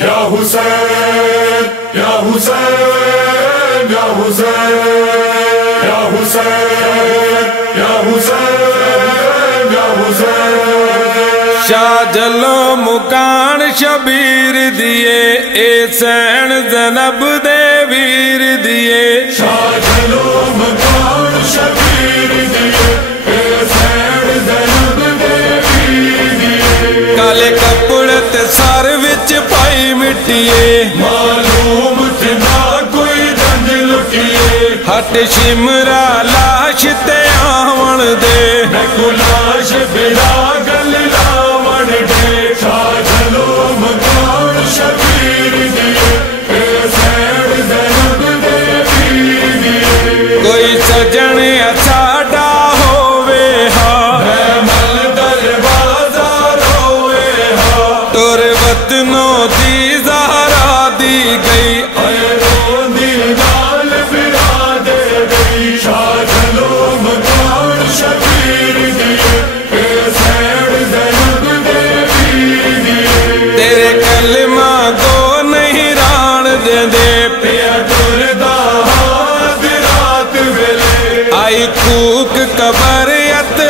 یا حسین یا حسین یا حسین یا حسین یا حسین یا حسین شاہ جلو مکان شبیر دیے اے سین زینب دے ویر دیے شاہ جلو مکان شبیر دیے اے سین زینب دے ویر دیے کالے کپڑے تے سر وچ پائی مٹیے معلوم تھی نہ کوئی رنج لٹیے ہٹ شمرا لاش تے آون دے میں گلاش بلا گل لاون دے شاہ جلو مکان شبیر دیے اے سین زینب دے ویر دیے کوئی سجن ساڈا ہووے ہاں مل دروازہ روئے ہاں تور وطنوں دی زہرا دی گئی اے روندی نال پھرا دے گئی شاہ جلو مکان شبیر دیے اے سین زینب دے ویر دیے تیرے کلمہ کو نہیں ران دے دے پیا ٹردا ہاتھ رات ویلے آئی کوک قبر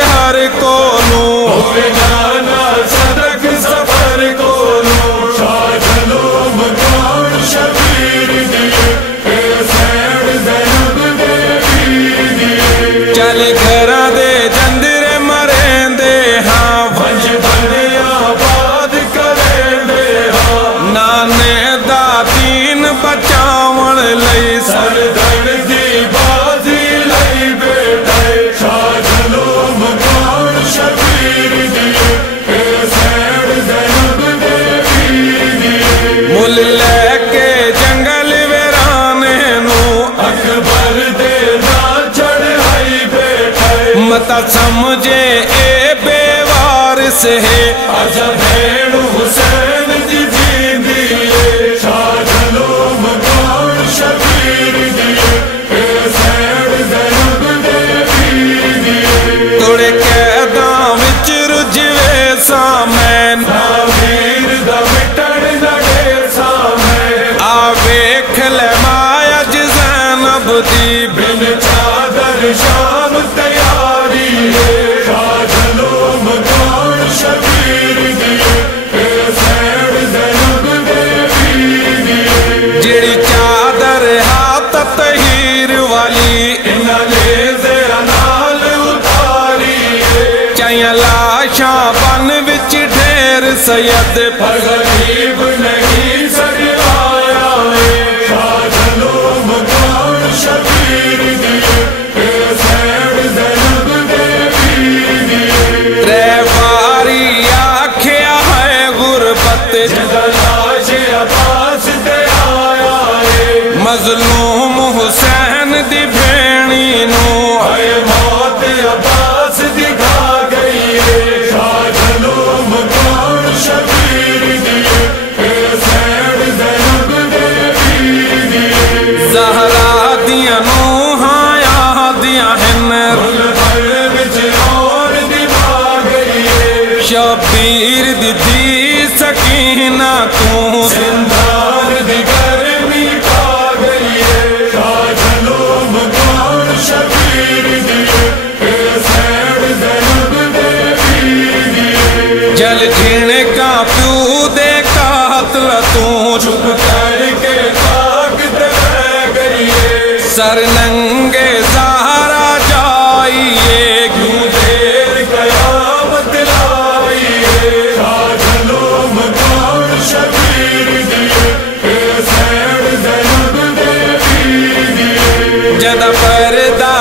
ہر کونوں ہوئے جانا صدق سفر کولو شاہ جلو مکان شبیر دیے اے سین زینب دے ویر دیے چل گھراں دے جندر مریں دے ہاں ونج بنے آباد کریں دے ہاں نانے دا دین بچاون لئی سر دھڑ دی بازی لئی بیٹھے شاہ جلو مکان شبیر دیے اے سین زینب دے ویر دیے مل لے کے جنگل ویرانے نوں اکبر دے نال چڑھائی بیٹھے متا سمجھے اے بے وارث ہے آجا بھیڑ حسین جی جیندی ہے شاہ جلو مکان شبیر دیے اے سین زینب دے ویر دیے توڑے قیداں وچ رجوے سامین تعمیر دا مٹن لگے سامنے آ ویکھ لے مایا زینب دی بن چادر شام تیاری ہے شاہ جلو مکان شبیر دیے اے سین زینب دے ویر دیے جیڑی چادر ہاتھ تہیر والی انہاں نے زیرا نال اتاری ہے چائیاں لاشاں بن وچ ڈھیر سید پر غریب نہیں سجایا ہے شاہ جلو مکان شبیر دیے اے سین زینب دے ویر دیے ترے واری آکھیا ہے غربت جلاش عباس تے آیا ہے مظلوم حسین دی بھینی نوں اے موت عباس دکھا گئی ہے شاہ جلو مکان شبیر دیے اے سین زینب دے ویر دیے زہرا دیاں نوحاں یادیاں ہن گل بھر وچ اور دبا گئی ہے شبیر دی دھی سکینہ توں زندان دی گرمی کھا گئی ہے شاہ جلو مکان شبیر دیے اے سین زینب دے ویر دیے جل جھن کا پیو دے قاتل توں چپ کر کے خاک تے بہ گئی ہے سر ننگے زہرا جائیے کیوں دیر قیامت لائی ہے شاہ جلو مکان شبیر دیے اے سین زینب دے ویر دیے جد پردہ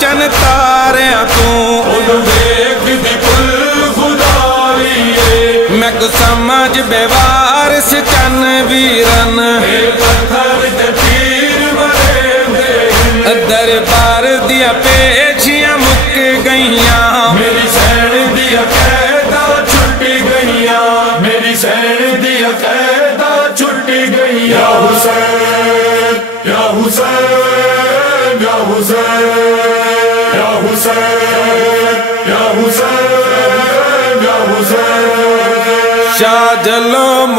چن تاریاں توں ان ویکھ دی کل خدائی ہے میں کو سمجھ بے وارث چن ویرن اے پتھر تے تیر مرے دے دربار دیا پیچھیاں مک گئیاں میری سین دیا قیداں چھٹی گئیاں میری سین دیا قیداں چھٹی گئیاں یا حسین یا حسین یا حسین یا حسین یا حسین یا حسین شاہ جلو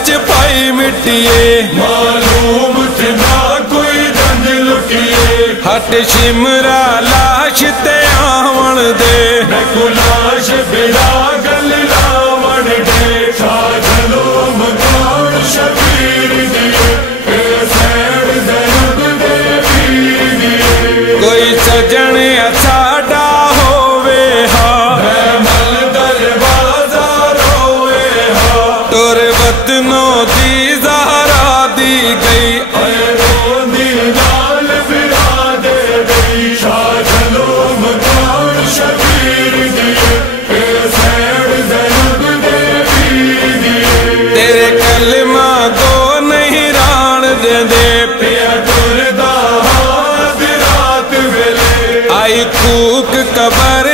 وچ پائی مٹیے معلوم تھی نہ کوئی جنج لٹیے ہٹ شمرا لاش تے آون دے میں کلاش بلا گل راوڑ دے شاہ جلوم کان شبیر دیے اے سین زینب دے پیر دیے کوئی سجن ساڈا ہووے ہاں مل دروازہ روئے ہاں تور وطنوں دی زہرا دی گئی اے روندی نال بلا دے گئی شاہ جلوم کان شبیر دیے اے سین زینب دے پیر دیے تیرے کلمہ کو نہیں ران دے دے پیا ٹردا ہاتھ رات ویلے آئی کوک قبر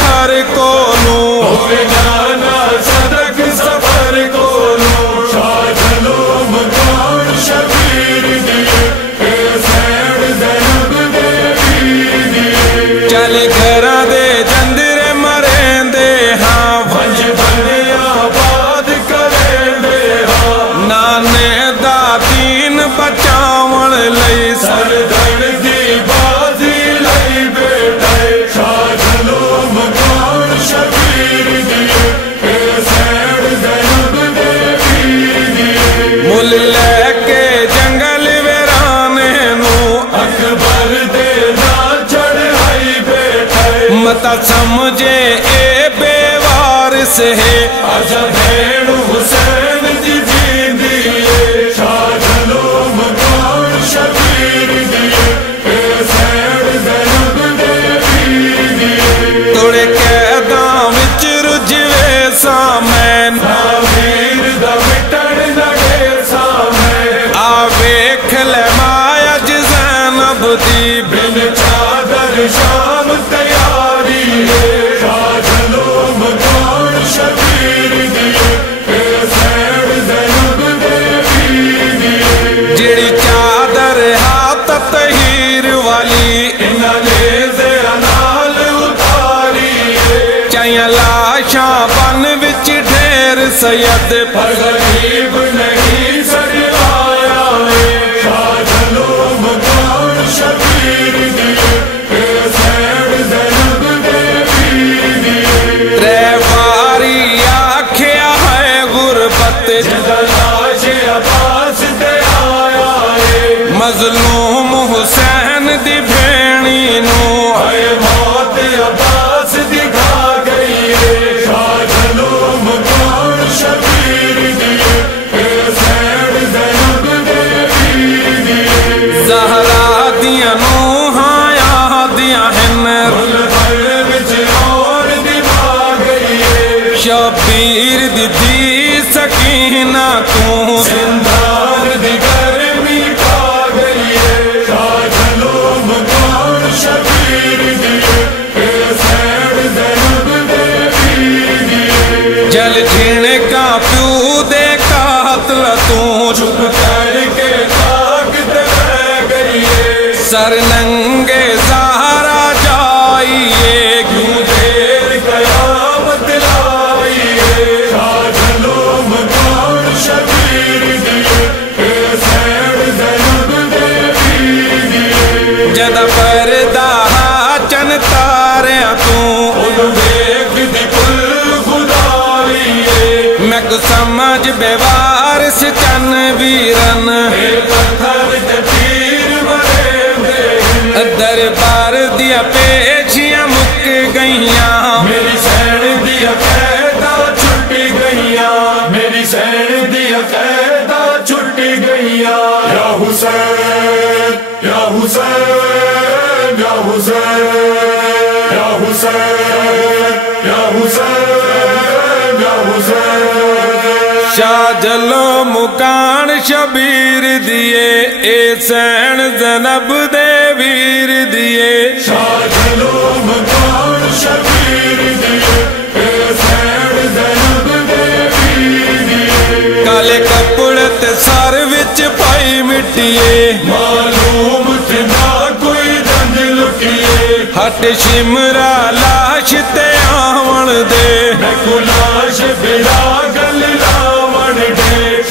ہر کونوں ہوئے جانا صدق سفر کولوں شاہ جلوم کان شبیر دیے اے سین زینب دے پیر دیے چل گھراں دے جندر مرین دے ہاں ونج بنے آباد کریں دے ہاں نانے دا دین بچاون لئی سر دھڑ دی بازی لئی بیٹھے شاہ جلوم کان شبیر دیے اے سین زینب دے پیر دیے مل لے کے جنگل ویرانے نوں اکبر دے نا چڑھائی بیٹھے متا سمجھے اے بے وارث ہے آجا بھیڑ حسین دی جیندیے شاہ جلوم کان شبیر دیے اے سین زینب دے پیر دیے توڑے قیداں وچ رجوے سامین تعمیر دا مٹن لگے سامنے آ ویکھ لے مایا زینب دی بن چادر شام تیاری ہے شاہ جلوم کان شبیر دیے اے سین زینب دے پیر دیے جڑی چادر ہاتھ تہیر والی انہاں نے زیرا نال اتاری ہے چائیاں لاشاں بن وچ ڈھیر سید پر غریب نہیں سڑوایا ہے شاہ جلوم کان شبیر دیے اے سین زینب دے پیر دیے ترے واری آکھیا ہے غربت لاش عباس تے آیا ہے مظلوم حسین دی بھینی نوں اے موت عباس دکھا گئی ہے شاہ جلوم کان شبیر دیے اے سین زینب دے پیر دیے زہرا دیاں نوحاں یادیاں ہن گل بھر وچ اور دبا گئی ہے شبیر دی دھی سکینہ تو زندان دی گرمی کھا گئی ہے شاہ جلوم کان شبیر دیے اے سین زینب دے پیر دیے جل جھنکا پیو دے قاتل تو چپ کر کے خاک تے رہ گئی ہے سر ننگے زہرا جائیے کیوں دیر قیامت لائی ہے شاہ جلوم کان شبیر دیے اے سین زینب دے پیر دیے جد پردہ چن تاریاں تو ان دیکھ دی کل خدائی ہے میں کو سمجھ بے وارث چن ویرن اے پتھر تے تیر مرے دے دربار دیا پیچھیاں مک گئیاں میری سین دیا قیدا چھٹی گئیاں میری سین دیا قیدا چھٹی گئیاں یا حسین یا حسین یا حسین یا حسین یا حسین یا حسین شاہ جلو مکان شبیر دیے اے سین زینب دے ویر دیے شاہ جلوم کان شبیر دیے اے سین زینب دے پیر دیے کالے کپڑے تے سر وچ پائی مٹیے معلوم تھی نہ کوئی جنج لٹیے ہٹ شمرا لاش تے آون دے میں کلاش بلا گل لاوڑ دے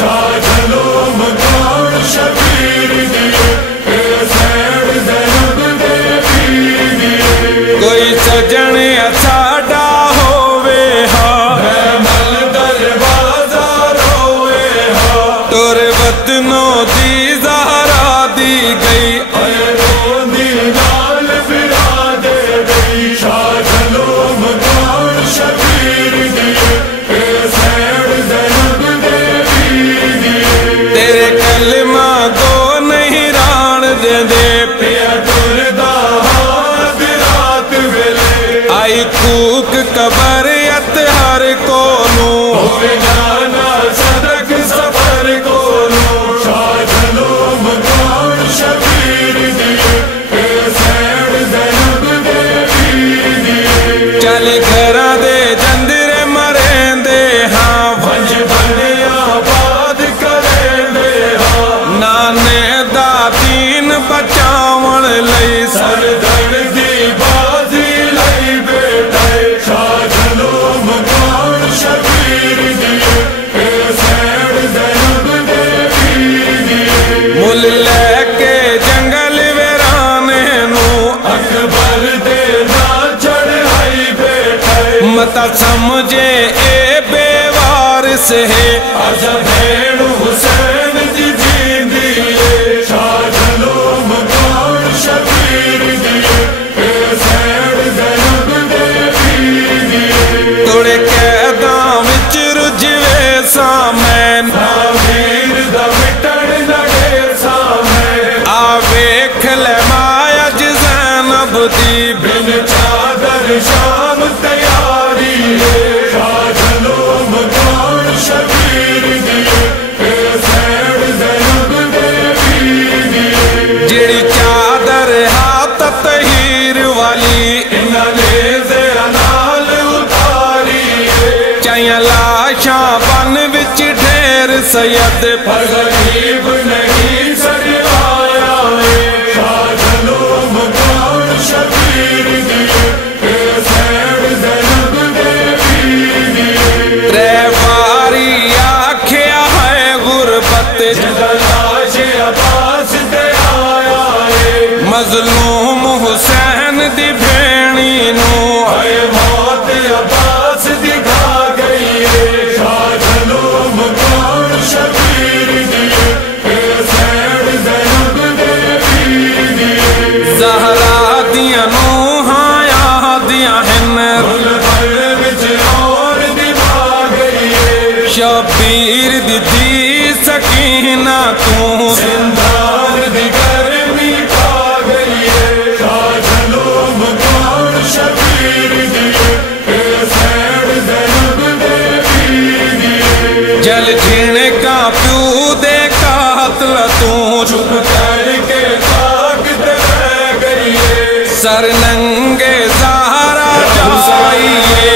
پیا ٹردا ہاتھ رات ویلے آئی کوک قبریت ہر کولوں ہوئے جانا صدق سفر کولوں شاہ جلو مکان شبیر دیے حسین زینب دے پیر دیے چل گھراں دے جندرے مریں دے ہاں ونج بنے آباد کریں دے ہاں نانے دا دین بچاون لئی سر درد دی بازی لئی بیٹھے شاہ جلو مکان شبیر دیے حسین زینب دے پیر دیے مل لے کے جنگل ویرانے نو اکبر دے نا چڑھائی بیٹھے متا سمجھے اے بے وارث ہے آجا بھیڑ حسین دی جیندیے شاہ جلو مکان شبیر دیے حسین زینب دے پیر دیے توڑے قیداں وچ رجوے سامین تعمیر دا مٹن لگے سامنے آ ویکھ لے مایا زینب دی بن چادر شام تیاری ہے شاہ جلو مکان شبیر دیے حسین زینب دے پیر دیے جڑی چادر ہاتھ تہیر والی انہاں نے زیرا نال اتاری ہے چائیں لاشاں بن وچ ڈھیر سید پر غریب نہیں سجایا ہے شاہ جلو مکان شبیر دیے حسین زینب دے پیر دیے ترے واری آکھیا ہے غربت لاش عباس دے آیا ہے مظلوم حسین دی بھیڑی نو اے موت عباس دکھا گئی ہے شاہ جلو مکان شبیر دیے حسین زینب دے پیر دیے زہرا دیاں نوحاں یادیاں ہن گل بھر وچ اور دبا گئی ہے شبیر دی دھی سکینہ تو زندان دی گرمی کھا گئی ہے شاہ جلو مکان شبیر دیے حسین زینب دے پیر دیے جل جھن کا پیو دے قاتل تو چپ کر کے خاک تے بہ گئی ہے سر ننگے زہرا جائیے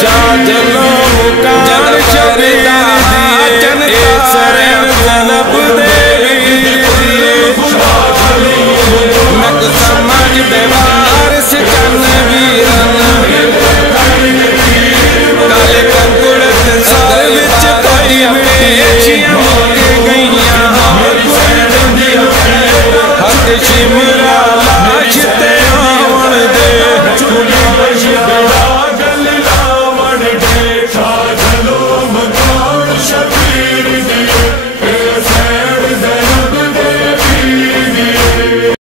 شاہ جلو